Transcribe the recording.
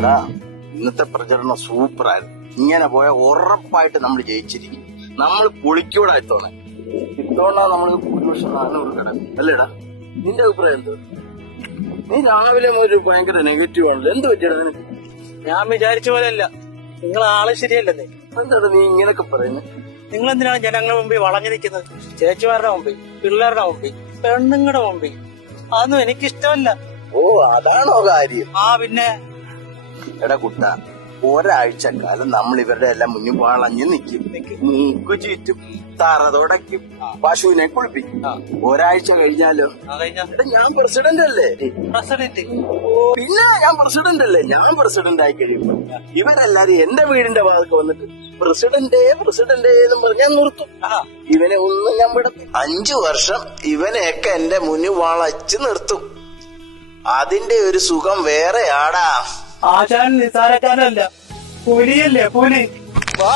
എടാ ഇന്നത്തെ പ്രചരണം സൂപ്പറായിരുന്നു. ഇങ്ങനെ പോയാൽ ഉറപ്പായിട്ട് നമ്മൾ ജയിച്ചിരിക്കും. നമ്മൾ പൊളിക്കൂടാ ഇത്തവണ. ഇത്തവണ നമ്മൾ ഭൂരിപക്ഷം 400 കിടക്കും അല്ലേടാ? നിന്റെ അഭിപ്രായം എന്തോ? നീ രാവിലെ ഒരു ഭയങ്കര നെഗറ്റീവ് ആണല്ലോ, എന്ത് പറ്റിയടാ നിനക്ക്? ഞാൻ വിചാരിച്ച പോലെയല്ല, നിങ്ങൾ ആള് ശരിയല്ലെന്നേ. എന്താടാ നീ ഇങ്ങനൊക്കെ പറയുന്നത്? നിങ്ങൾ എന്തിനാണ് ജനങ്ങളുടെ മുമ്പിൽ വളഞ്ഞു നിൽക്കുന്നത്? ചേച്ചിമാരുടെ മുമ്പിൽ, പിള്ളേരുടെ മുമ്പിൽ, പെണ്ണുങ്ങളുടെ മുമ്പിൽ. അതൊന്നും എനിക്കിഷ്ടമല്ല. ഓ അതാണോ കാര്യം? പിന്നെ എടാ കുട്ട, ഒരാഴ്ച കാലം നമ്മൾ ഇവരുടെ എല്ലാം മുന്നിൽ വളഞ്ഞു നിൽക്കും, മൂക്ക് ചീറ്റും, തറ തുടയ്ക്കും, പശുവിനെ കുളിപ്പിക്കും. ഒരാഴ്ച കഴിഞ്ഞാലോ? എടാ ഞാൻ പ്രസിഡന്റ് അല്ലേ? പ്രസിഡന്റ്? പിന്നെ ഞാൻ പ്രസിഡന്റ് അല്ലേ? ഞാൻ പ്രസിഡന്റ് ആയി കഴിയുമ്പോ ഇവരെല്ലാരും എന്റെ വീടിന്റെ ഭാഗത്ത് വന്നിട്ട് പ്രസിഡന്റേ പ്രസിഡന്റേ എന്നും പറഞ്ഞ് ഞാൻ നിർത്തും. ഇവനെ ഒന്നും ഞാൻ വിടും. 5 വർഷം ഇവനെയൊക്കെ എന്റെ മുന്നിൽ വളച്ച് നിർത്തും. അതിന്റെ ഒരു സുഖം വേറെയാടാ. ആശാൻ നിസാരക്കാരല്ല, പുലിയല്ലേ പുലി. വാ.